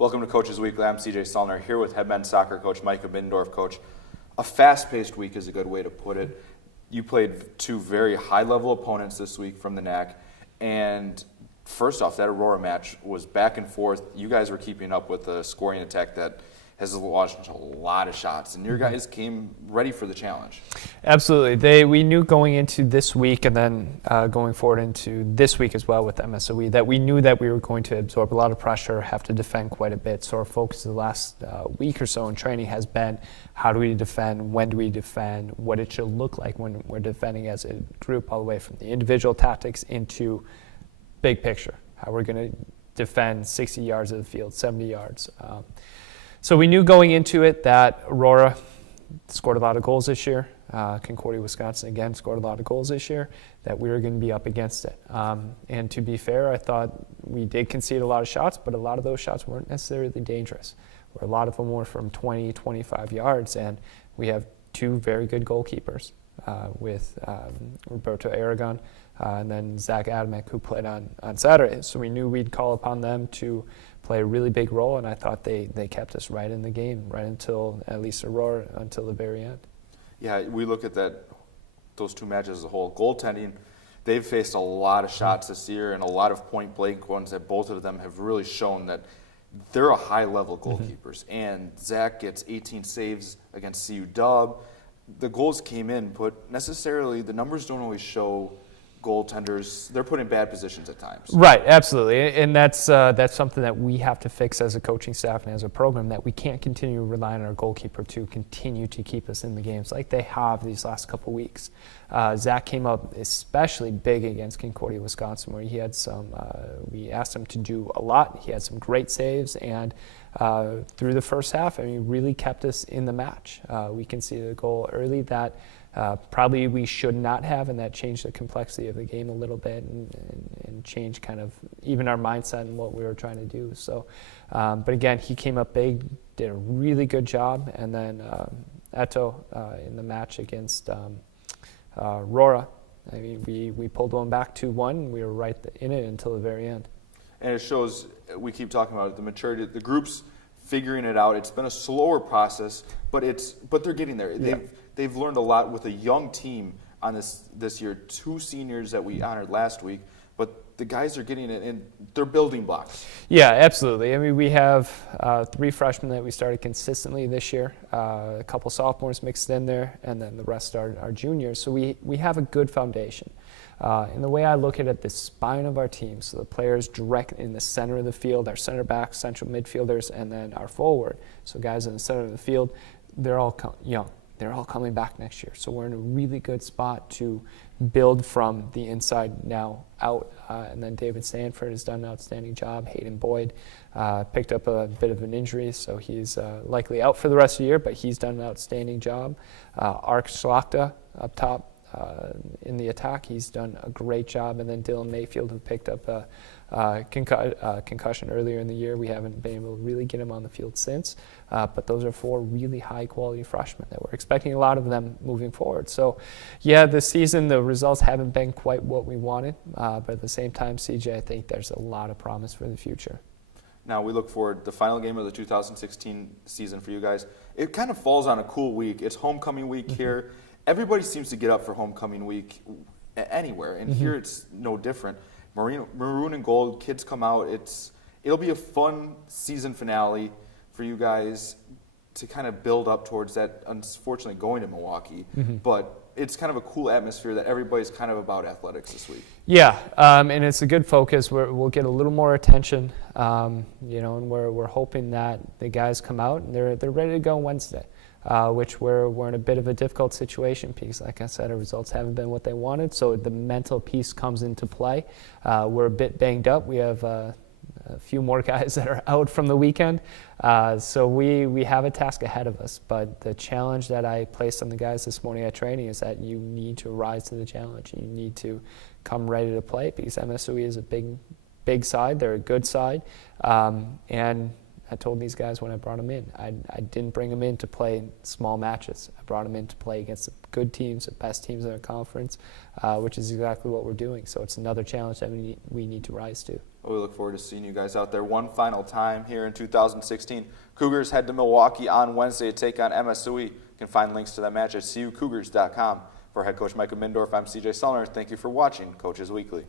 Welcome to Coach's Weekly. I'm CJ Sullner here with head men's soccer coach Micah Middendorf. Coach, a fast-paced week is a good way to put it. You played two very high-level opponents this week from the NAC, and first off, that Aurora match was back and forth. You guys were keeping up with the scoring attack that has launched a lot of shots, and your guys came ready for the challenge. Absolutely. We knew going into this week and then going forward into this week as well with MSOE that we knew that we were going to absorb a lot of pressure, have to defend quite a bit. So our focus the last week or so in training has been how do we defend, when do we defend, what it should look like when we're defending as a group, all the way from the individual tactics into big picture, how we're going to defend 60 yards of the field, 70 yards. So we knew going into it that Aurora scored a lot of goals this year. Concordia, Wisconsin, again, scored a lot of goals this year, that we were going to be up against it. And to be fair, I thought we did concede a lot of shots, but a lot of those shots weren't necessarily dangerous. Or a lot of them were from 20, 25 yards, and we have two very good goalkeepers with Roberto Aragon and then Zach Adamek, who played on Saturday. So we knew we'd call upon them to play a really big role, and I thought they kept us right in the game, right until, at least Aurora, until the very end. Yeah, we look at those two matches as a whole. Goaltending, they've faced a lot of shots this year and a lot of point-blank ones that both of them have really shown that they're a high-level goalkeepers. And Zach gets 18 saves against CU Dub. The goals came in, but necessarily the numbers don't always show goaltenders. They're put in bad positions at times. Right, absolutely, and that's something that we have to fix as a coaching staff and as a program, that we can't continue relying on our goalkeeper to continue to keep us in the games like they have these last couple weeks. Zach came up especially big against Concordia, Wisconsin, where he had some, we asked him to do a lot. He had some great saves, and through the first half, I mean, really kept us in the match. We conceded a goal early that probably we should not have, and that changed the complexity of the game a little bit and changed kind of even our mindset and what we were trying to do. So, but again, he came up big, did a really good job, and then Eto in the match against Aurora, I mean, we pulled one back 2-1. We were right in it until the very end. And it shows, we keep talking about it, the maturity, the group's figuring it out. It's been a slower process, but they're getting there. Yeah. They've learned a lot with a young team on this year. Two seniors that we honored last week, but the guys are getting it, and they're building blocks. Yeah, absolutely. I mean, we have 3 freshmen that we started consistently this year, a couple sophomores mixed in there, and then the rest are juniors. So we have a good foundation. And the way I look at it, the spine of our team, so the players direct in the center of the field, our center backs, central midfielders, and then our forward. So guys in the center of the field, they're all young. They're all coming back next year. So we're in a really good spot to build from the inside now out. And then David Sanford has done an outstanding job. Hayden Boyd picked up a bit of an injury, so he's likely out for the rest of the year, but he's done an outstanding job. Ark Schlachta up top in the attack, he's done a great job. And then Dylan Mayfield, who picked up a concussion earlier in the year. We haven't been able to really get him on the field since, but those are 4 really high-quality freshmen that we're expecting a lot of them moving forward. So, yeah, this season the results haven't been quite what we wanted, but at the same time, CJ, I think there's a lot of promise for the future. Now we look forward, the final game of the 2016 season for you guys, it kind of falls on a cool week. It's homecoming week here. Everybody seems to get up for homecoming week anywhere, and here it's no different. Maroon and gold, kids come out. It'll be a fun season finale for you guys to kind of build up towards that, unfortunately going to Milwaukee. But it's kind of a cool atmosphere that everybody's kind of about athletics this week. Yeah, and it's a good focus. We'll get a little more attention, and we're hoping that the guys come out and they're ready to go Wednesday. Which we're in a bit of a difficult situation because, like I said, our results haven't been what they wanted, so the mental piece comes into play. We're a bit banged up. We have a few more guys that are out from the weekend, so we have a task ahead of us. But the challenge that I placed on the guys this morning at training is that you need to rise to the challenge. You need to come ready to play because MSOE is a big side. They're a good side, and I told these guys when I brought them in, I didn't bring them in to play small matches. I brought them in to play against the good teams, the best teams in our conference, which is exactly what we're doing. So it's another challenge that we need to rise to. We look forward to seeing you guys out there one final time here in 2016. Cougars head to Milwaukee on Wednesday to take on MSOE. You can find links to that match at CUCougars.com. For head coach Micah Middendorf, I'm CJ Sullner. Thank you for watching Coaches Weekly.